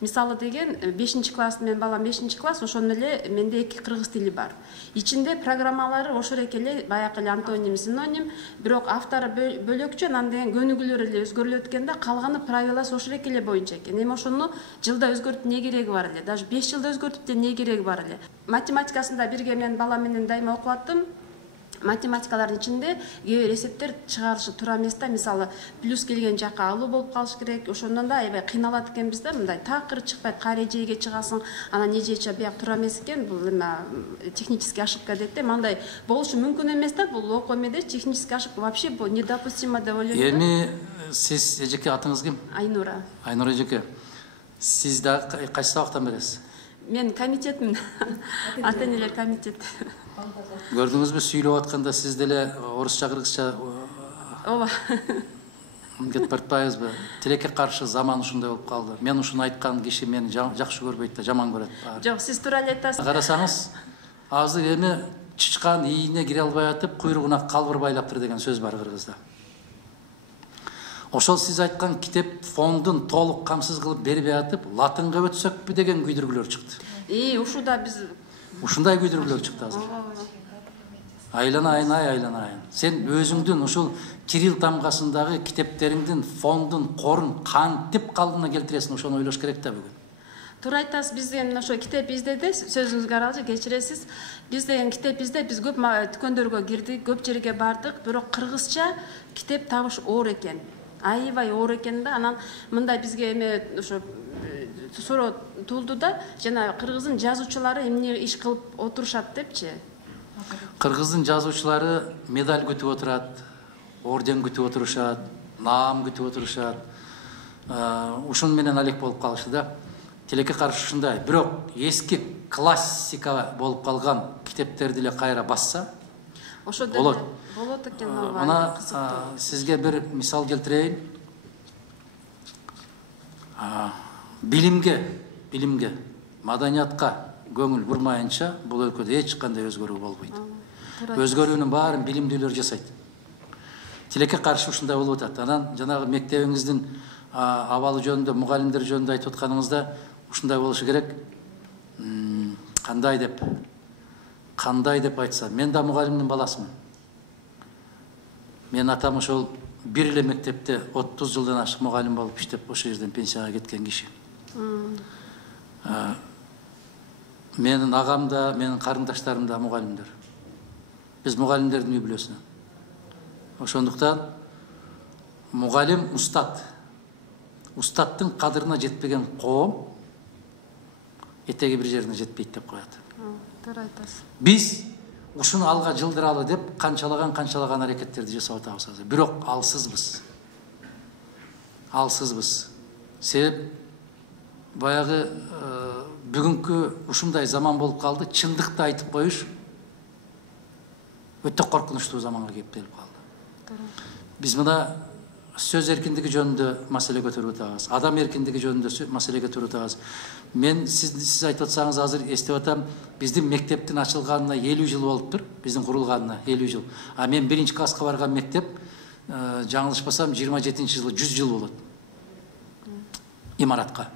Мисалы деген 5 класс, мен балам 5 класс, ошону эле менде 2 кыргыз тили бар. Ичинде программалары ошол эле баягы эле антоним, синоним, бирок автору бөлөкчө, анан деген көнүгүүлөр эле өзгөрүлөт экен да, калганы правиласы ошол эле боюнча экен. Эми ошону жылда өзгөртүп эмне кереги бар эле? Даже 5 жылда өзгөртүп да эмне кереги бар эле? Математикасында бирге мен балам менен дайыма окуп аттым. Математикалардын ичинде кээ бир эсептер чыгарышы туура эмес да, мисалы плюс келген жакка алуу болуп калыш керек. Ошондон да аябай кыйналат экенбиз да, мындай такыр чыкпайт, кара эжеге чыгасың, анан эжече бияк туура эмес экен, бул эме технический ошибка дейт да. Мындай болушу мүмкүн эмес да, бул окуу эмеде технический ошибка вообще бул недопустимо деп ойлойм. Эми сиз эжеке атыңыз ким? Айнура. Айнура эжеке. Сиз да кайсы сабактан бересиз? Мен комитетмин. Ата-энелер комитет. Көрдүңүзбү, сүйлөп атканда сиз деле орусча, кыргызча Ооба. кетип баратпайбызбы? Тилекке каршы заман ушундай болуп калды. Мен ушуну айткан киши мени жакшы көрбөйт да, жаман көрөт. Жок, сиз туура эле айтасыз. Карасаңыз, азыр эми чычкан ийине кире албай атып, куйругуна калбыр байлаптыр деген сөз бар кыргызда. Ошол сиз айткан китеп фондун толук камсыз кылып бербей атып, латынга өтсөкпү деген күйдүргүлөр чыкты. Ушуда биз Ушундай күйдүргүлөр чыкты азыр. Айланайын. Сен өзүңдүн ушул Кирилл тамгасындагы китептериңдин фондун корун кантип калдына келтиресиң, ошону ойлош керек да бүгүн. Туура айтасыз, биз деген ошо китеп издеди, сөзүңүзгө аралашып кечиресиз. Биз деген китеп издеп, биз көп дүкөндөргө кирдик, көп жерге бардык, бирок кыргызча китеп табыш оор экен. Аябай оор экен да, анан мындай бизге эме ошо суроо туулду да, жана кыргыздын жазуучулары эмне иш кылып отурушат депчи. Кыргыздын жазуучулары медаль күтүп отурат, орден күтүп отурушат, наам күтүп отурушат. Ушун менен алек болуп калышты да. Тилекке каршы ушундай. Бирок эски классика болуп калган китептерди эле кайра басса, Ошо болот. Болот экен. Мына сизге бир мисал келтирейин. Билимге, маданиятка көңүл бурмайынча бул өлкөдө эч кандай өзгөрүү болбойт. Өзгөрүүнүн баарын билимдүүлөр жасайт. Тилекке каршы ушундай болуп атат. Анан жанагы мектебиңиздин абалы жөнүндө, мугалимдер жөнүндө айтып атканыңызда ушундай болушу керек. Кандай деп айтса, мен да мугалимдин баласымын. Мен атам ошол бир эле мектепте 30 жылдан ашык мугалим болуп иштеп, ошол жерден пенсияга кеткен киши. Менин агам да, менин карындаштарым да мугалимдер. Биз мугалимдердин үй бүлөсүнөн. Ошондуктан мугалим устат. Устаттын кадырына жетпеген коом этеги бир жерине жетпейт деп коет. Туура айтасыз. Биз ушуну алга жылдыралы деп канчалаган аракеттерди жасап атабыз азыр. Бирок алсызбыз. Себеп баягы бүгүнкү ушундай заман болуп калды, чындыкты айтып коюш өтө коркунучтуу заманга келип калды. Биз мына сөз эркиндиги жөнүндө маселе көтөрүп атабыз. Адам эркиндиги жөнүндө маселе көтөрүп атабыз. Мен сиз айтып атсаңыз азыр эстеп атам, биздин мектептин ачылганына 50 жыл болуптур, биздин курулганына 50 жыл. Мен 1 класска барган мектеп, жаңылышпасам 27-жылы 100 жыл болот. Имаратка.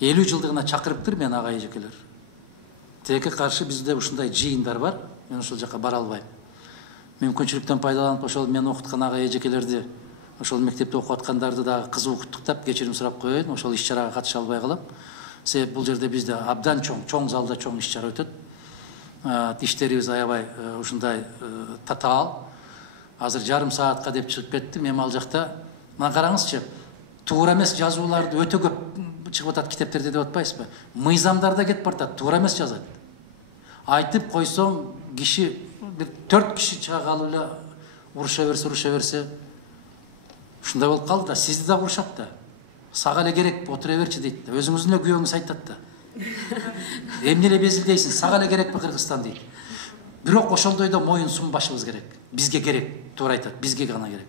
50 жылдыгына чакырыптыр мен ага эжекелер. Тилекке каршы бизде ушундай жыйындар бар, мен ошол жака бара албайм. Мүмкүнчүлүктөн пайдаланып ошол мен окуткан ага эжекелерди, ошол мектепте окуп аткандарды дагы кызуу куттуктап кечирим сурап коеюн, ошол иш чарага катыша албай калам. Себеп бул жерде бизде абдан чоң залда чоң иш чара өтөт. Иштерибиз аябай ушундай татаал. Азыр жарым саатка деп чыгып кеттим, эми ал жакта мына караңызчы, туура эмес жазууларды өтө көп чыгып атат китептерде деп атпайсызбы? Мыйзамдарда кетип баратат, туура эмес жазат. Айтып койсоң, киши бир 4 киши чыга калып эле уруша берсе, ушундай болуп калды да, сизди да урушат да. Сага эле керек, отура берчи дейт да. Өзүңүздүн эле күйөөңүз айтат да. Эмне эле безилдейсиң, сага эле керекпи Кыргызстан дейт. Бирок ошондой да моюн сунбашыбыз керек. Бизге керек, туура айтат, бизге гана керек.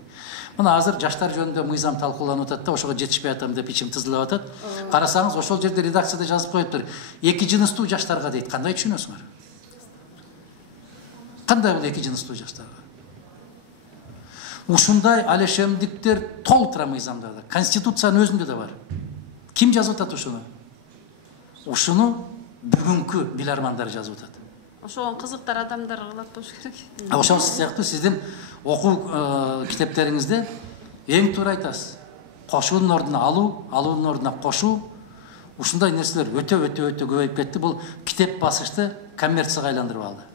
Мына азыр жаштар жөнүндө мыйзам талкууланып атат да, ошого жетишпей атам деп ичим тызылып атат. Карасаңыз, ошол жерде редакцияда жазып коюптур. Эки жыныстуу жаштарга дейт. Кандай түшүнөсүңөр? Кандай бул эки жыныстуу жаштарга? Ушундай алешемдиктер толтура мыйзамдарда. Конституциянын өзүндө да бар. Ким жазып атат ушуну? Ушуну бүгүнкү билармандар жазып атат. Ошого кызыктар адамдар кылат болуш керек. Ошол сыяктуу сиздин окуу китептериңизде эң туура айтасыз. Кошуунун ордуна алуу, алуунун ордуна кошуу, ушундай нерселер өтө көбөйүп кетти. Бул китеп басышты коммерцияга айландырып алды.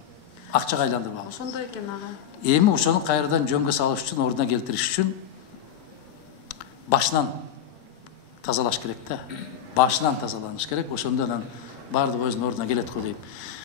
Акчага айландырып алды. Ошондой экен ага. Эми ошону кайрадан жөнгө салыш үчүн, ордуна келтириш үчүн башынан тазалаш керек да. Башынан тазаланыш керек. Ошондо анан баардыгы өзүнүн ордуна келет го дейм.